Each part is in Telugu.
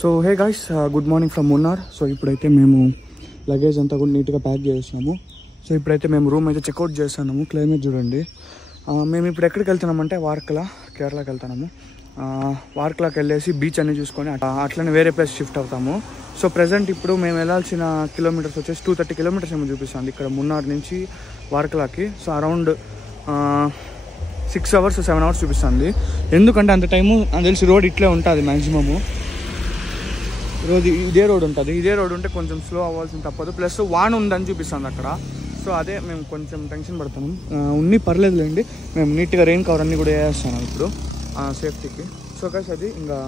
So hey guys, good morning from Munnar. So ఇప్పుడైతే మేము లగేజ్ అంతా కూడా నీట్గా ప్యాక్ చేసినాము. సో ఇప్పుడైతే మేము రూమ్ అయితే చెక్అవుట్ చేస్తున్నాము. క్లైమేట్ చూడండి. మేము ఇప్పుడు ఎక్కడికి వెళ్తున్నామంటే వార్కలా, కేరళకి వెళ్తున్నాము. వార్కలాకి వెళ్ళేసి బీచ్ అన్ని చూసుకొని అట్లనే వేరే ప్లేస్ షిఫ్ట్ అవుతాము. సో ప్రజెంట్ ఇప్పుడు మేము వెళ్ళాల్సిన కిలోమీటర్స్ వచ్చేసి 230 కిలోమీటర్స్ ఏమో చూపిస్తుంది ఇక్కడ మున్నార్ నుంచి వార్కలాకి. సో అరౌండ్ 6 అవర్స్ 7 అవర్స్ చూపిస్తుంది. ఎందుకంటే అంత టైము నాకు తెలిసి రోడ్ ఇట్లే ఉంటుంది మ్యాక్సిమము. రోజు ఇదే రోడ్ ఉంటుంది. ఇదే రోడ్ ఉంటే కొంచెం స్లో అవ్వాల్సింది తప్పదు. ప్లస్ వాన ఉందని చూపిస్తుంది అక్కడ. సో అదే మేము కొంచెం టెన్షన్ పడతాము. ఉన్ని పర్లేదులేండి, మేము నీట్గా రెయిన్ కవర్ అన్నీ కూడా వేస్తున్నాం ఇప్పుడు సేఫ్టీకి. సో గైస్ అది ఇంకా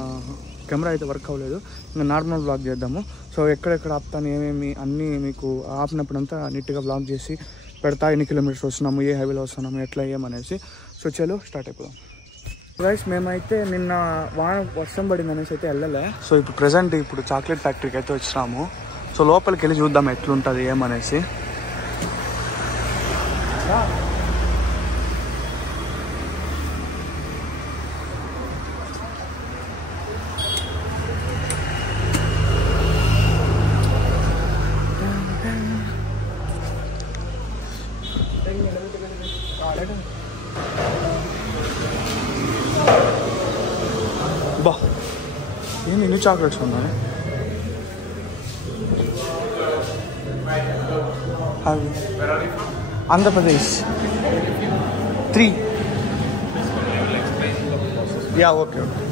కెమెరా అయితే వర్క్ అవ్వలేదు, ఇంకా నార్మల్ వ్లాగ్ చేద్దాము. సో ఎక్కడెక్కడ ఆపుతాను ఏమేమి అన్నీ మీకు ఆపినప్పుడంతా నీట్గా వ్లాగ్ చేసి పెడతా. ఎన్ని కిలోమీటర్స్ వస్తున్నాము, ఏ హైవేలో వస్తున్నాము, ఎట్లా ఏమనేసి. సో చలో స్టార్ట్ అయిపోదాం. గైస్ మేమైతే నిన్న వర్షం పడింది అనేసి అయితే వెళ్ళలే. సో ఇప్పుడు ప్రజెంట్ ఇప్పుడు చాక్లెట్ ఫ్యాక్టరీకి అయితే వచ్చినాము. సో లోపలికి వెళ్ళి చూద్దాం ఎట్లుంటుంది ఏమనేసి. బా ఏంటి ఎన్ని చాక్లెట్స్ ఉన్నాయి. Andhra Pradesh 3. Yeah okay okay.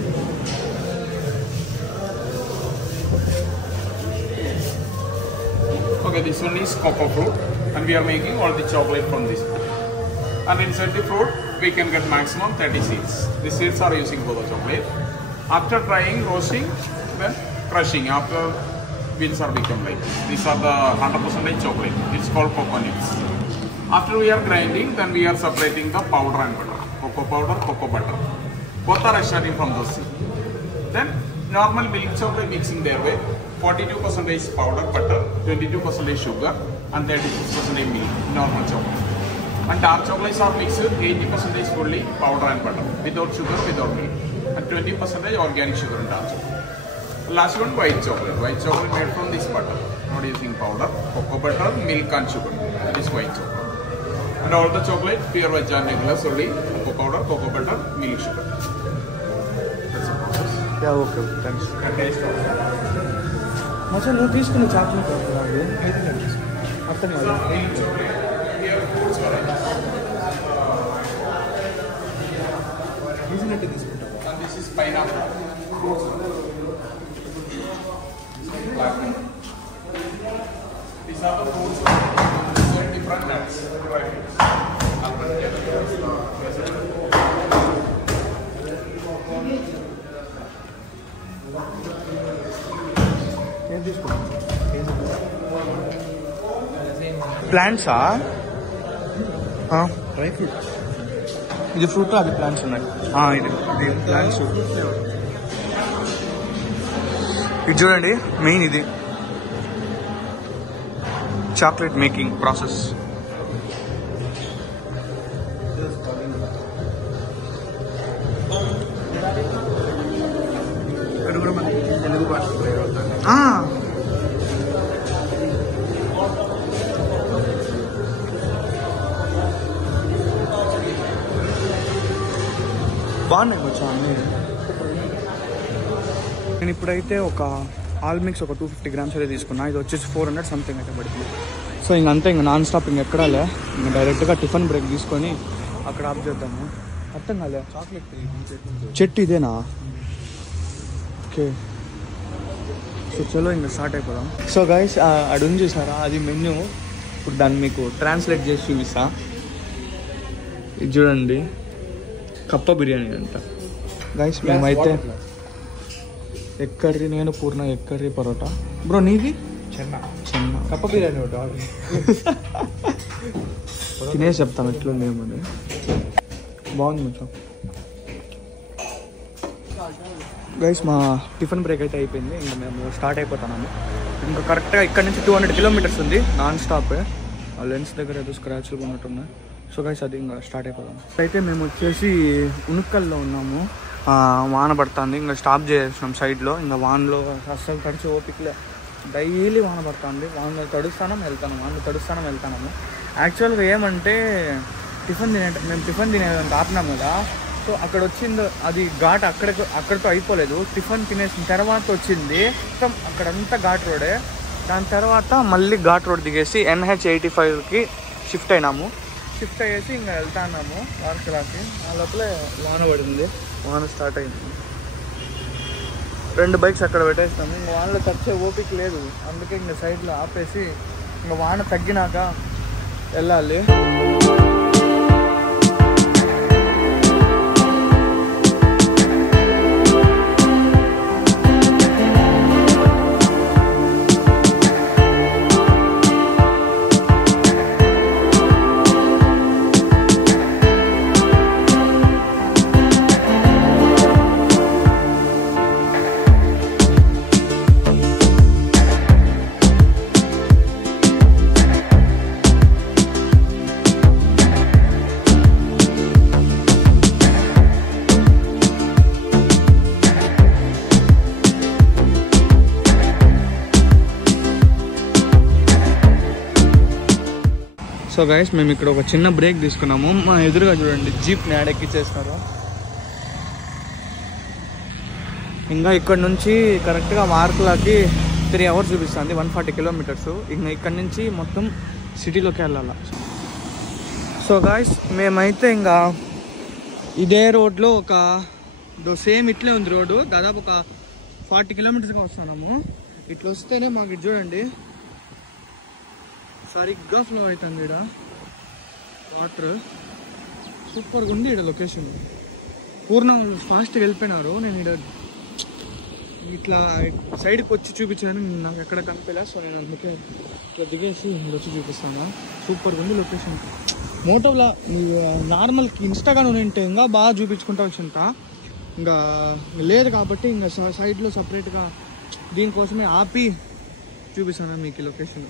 Okay, this one is cocoa fruit and we are making all the chocolate from this. And inside the fruit we can get maximum 30 seeds. The seeds are using for the chocolate. After drying, roasting, then crushing. After beans are become like this. These are the 100% chocolate. It's called coconuts. After we are grinding, then we are separating the powder and butter. Cocoa powder, cocoa butter. Both are extracting from those seeds. Then normal milk chocolate mixing their way. 42% powder butter, 22% sugar, and 36% milk. Normal chocolate. And dark chocolates are mixed 80% fully powder and butter, without sugar, without milk, and 20% organic sugar and dark chocolate. Last one, white chocolate. White chocolate made from this butter, not using powder, cocoa butter, milk and sugar. That is white chocolate. And all the chocolate pure veg and regular, only cocoa powder, cocoa butter, milk, sugar. That's the process. Yeah okay okay thanks. And taste of it. మచ్చా నువ్వు తీసుకున్న చాక్లెట్ అర్థం కాదు. Milk chocolate, here fruits varieties. And this is pineapple. Black one. These are the fruits and different nuts. ఏం తీసుకున్నాను ప్లాంట్సా? Dry fruit. ఇది ఫ్రూట్, అది ప్లాంట్స్ ఉన్నాయి. ఇది ప్లాంట్స్. ఇది చూడండి, మెయిన్ ఇది చాక్లెట్ మేకింగ్ ప్రాసెస్. ఇక్కడ కూడా మనకి తెలుగు భాష బాగున్నాయి కొంచెం అన్నీ. నేను ఇప్పుడైతే ఒక ఆల్ మిక్స్ ఒక 250 grams అయితే తీసుకున్నా. ఇది వచ్చేసి 400 సంథింగ్ అయితే పడుతుంది. సో ఇంకంతే, ఇంకా నాన్ స్టాప్ ఇంకెక్కడాలే. ఇంకా డైరెక్ట్గా టిఫిన్ బ్రేక్ తీసుకొని అక్కడ ఆఫ్ చేద్దాము. అర్థం కాలే. చాక్లెట్ చెట్టు ఇదేనా? ఓకే. సో చలో ఇంకా స్టార్ట్ అయిపోదాం. సో గైస్ అది ఉంది చూసారా, అది మెన్యూ. ఇప్పుడు దాన్ని మీకు ట్రాన్స్లేట్ చేసి చూపిస్తా. ఇది చూడండి, కప్ప బిర్యానీ అంట గైస్. మేమైతే ఎగ్ కర్రీ, నేను పూర్ణ ఎగ్ కర్రీ పరోటా. బ్రో నీది? చెన్న కప్ప బిర్యానీ ఒకటి తినేసి చెప్తాం ఎట్లుంది ఏమని. బాగుంది కొంచెం. గైస్ మా టిఫిన్ బ్రేక్ అయితే అయిపోయింది. ఇంకా మేము స్టార్ట్ అయిపోతున్నాము. ఇంకా కరెక్ట్గా ఇక్కడ నుంచి 200 kilometers ఉంది నాన్ స్టాప్. లెన్స్ దగ్గర ఏదో స్క్రాచ్లు ఉన్నట్టున్నాయి. సో గైస్ అది ఇంకా స్టార్ట్ అయిపోదాం. అయితే మేము వచ్చేసి ఉనుక్కల్లో ఉన్నాము. వాన పడుతుంది. ఇంకా స్టాప్ చేసేసినాం సైడ్లో. ఇంకా వానలో అస్సలు తడిచి ఓపికలే. డైలీ వాన పడుతుంది. వానలో తడుస్తానం వెళ్తాము. యాక్చువల్గా ఏమంటే మేము టిఫిన్ తినేదానికి ఆపినాం కదా. సో అక్కడ వచ్చింది అది ఘాట్ అక్కడితో అయిపోలేదు. టిఫిన్ తినేసిన తర్వాత వచ్చింది మొత్తం అక్కడంతా ఘాట్ రోడే. దాని తర్వాత మళ్ళీ ఘాట్ రోడ్ దిగేసి NH85కి షిఫ్ట్ అయినాము. షిఫ్ట్ అయ్యేసి ఇంకా వెళ్తాన్నాము వార్కలాకి. ఆ లోపలే వాన పడింది. వాన స్టార్ట్ అయింది. 2 బైక్స్ అక్కడ పెట్టేసినాము. ఇంకా వానలో తచ్చే ఓపిక లేదు. అందుకే ఇంకా సైడ్లో ఆపేసి ఇంకా వాన తగ్గినాక వెళ్ళాలి. సో గైస్ మేము ఇక్కడ ఒక చిన్న బ్రేక్ తీసుకున్నాము. మా ఎదురుగా చూడండి జీప్ని ఎక్కిచ్చేస్తున్నారు. ఇంకా ఇక్కడ నుంచి కరెక్ట్గా వార్కలాకి 3 hours చూపిస్తుంది, 140 kilometers. ఇంకా ఇక్కడ నుంచి మొత్తం సిటీలోకి వెళ్ళాలి. సో గైస్ మేమైతే ఇంకా ఇదే రోడ్లో సేమ్ ఇట్లే ఉంది రోడ్డు. దాదాపు ఒక 40 kilometers వస్తున్నాము. ఇట్లా వస్తేనే మాకు ఇది చూడండి సరిగ్గా ఫ్లో అవుతుంది. ఇక్కడ వాటర్ సూపర్గా ఉంది. ఇక్కడ లొకేషన్ పూర్ణం ఫాస్ట్గా వెళ్ళిపోయినారు. నేను ఇక్కడ ఇట్లా సైడ్కి వచ్చి చూపించాను, నాకు ఎక్కడ కనిపించలే. సో నేను అందుకే ఇట్లా దిగేసి ఇక్కడ వచ్చి చూపిస్తాను. సూపర్గా ఉంది లొకేషన్. మోటోలో నార్మల్ ఇన్స్టాగ్రామ్ ఉంటే ఇంకా బాగా చూపించుకుంటా వచ్చింట. ఇంకా లేదు కాబట్టి ఇంకా సైడ్లో సపరేట్గా దీనికోసమే ఆపి చూపిస్తాను మీకు ఈ లొకేషన్.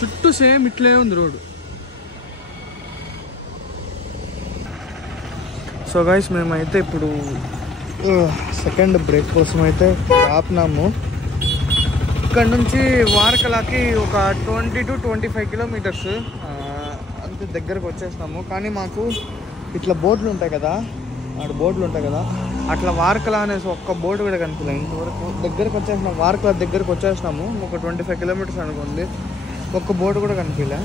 చుట్టూ సేమ్ ఇట్లే ఉంది రోడ్డు. సో గైస్ మేమైతే ఇప్పుడు సెకండ్ బ్రేక్ కోసం అయితే ఆపినాము. ఇక్కడ నుంచి వార్కలాకి ఒక 20 to 25 kilometers అంతే దగ్గరకు వచ్చేసినాము. కానీ మాకు ఇట్లా బోర్డులు ఉంటాయి కదా, అట్లా వార్కలా అనేసి ఒక్క బోర్డు కూడా కనిపించలేదు ఇంతవరకు. దగ్గరకు వచ్చేసినాం, వార్కలా దగ్గరకు వచ్చేసినాము. ఒక 25 kilometers అనుకోండి, ఒక్క బోర్డు కూడా కనిపించలే.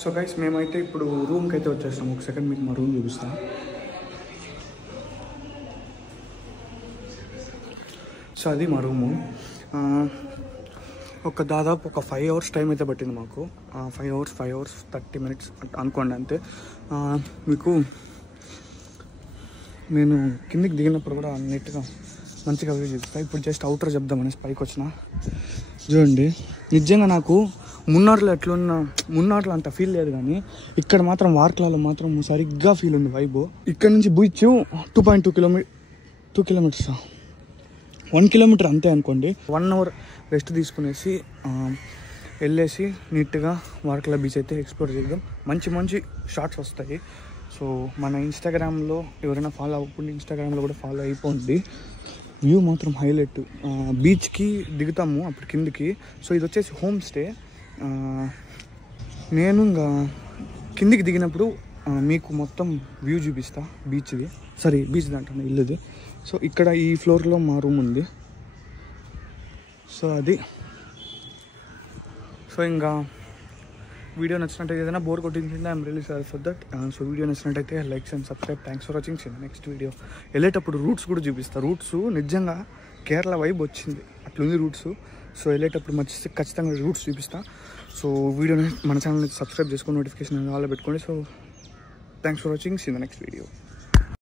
సో గైస్ మేమైతే ఇప్పుడు రూమ్కి అయితే వచ్చేస్తాము. ఒక సెకండ్ మీకు మా రూమ్ చూపిస్తాను. సో అది మా రూము. దాదాపు ఒక 5 hours టైం అయితే పట్టింది మాకు. 5 hours 30 minutes అనుకోండి అంతే. మీకు నేను కిందికి దిగినప్పుడు కూడా నీట్గా మంచిగా వ్యూ చూపిస్తాను. ఇప్పుడు జస్ట్ అవుటర్ చెప్దామనేసి పైకి వచ్చిన. చూడండి నిజంగా నాకు మున్నార్లో అంత ఫీల్ లేదు, కానీ ఇక్కడ మాత్రం వార్కలాలో మాత్రం సరిగ్గా ఫీల్ ఉంది వైబ్. ఇక్కడ నుంచి బీచ్ 2.2 kilometers, 1 kilometer అంతే అనుకోండి. 1 hour రెస్ట్ తీసుకునేసి వెళ్ళేసి నీట్గా వార్కలా బీచ్ అయితే ఎక్స్ప్లోర్ చేద్దాం. మంచి షార్ట్స్ వస్తాయి. సో మన ఇన్స్టాగ్రామ్లో ఎవరైనా ఫాలో అవ్వకుండా ఇన్స్టాగ్రామ్లో కూడా ఫాలో అయిపోండి. వ్యూ మాత్రం హైలైట్. బీచ్కి దిగుతాము అప్పుడు కిందికి. సో ఇది వచ్చేసి హోమ్ స్టే. నేను ఇంకా కిందికి దిగినప్పుడు మీకు మొత్తం వ్యూ చూపిస్తా బీచ్ది. బీచ్ దాంట్లో ఇల్లుది. సో ఇక్కడ ఈ ఫ్లోర్లో మా రూమ్ ఉంది. సో అది. సో ఇంకా వీడియో నచ్చినట్టయితే ఏదైనా బోర్ కొట్టించింది I'm really sorry for that. So video నచ్చినట్టయితే likes and subscribe. Thanks for watching. Next video వెళ్ళేటప్పుడు రూట్స్ కూడా చూపిస్తా. రూట్స్ నిజంగా కేరళ వైబ్ వచ్చింది, అట్లుంది రూట్స్. సో వెళ్ళేటప్పుడు ఖచ్చితంగా రూట్స్ చూపిస్తా. సో వీడియోని మన ఛానల్ని సబ్స్క్రైబ్ చేసుకొని నోటిఫికేషన్ ఆన్లో పెట్టుకోండి. So thanks for watching. See the next video.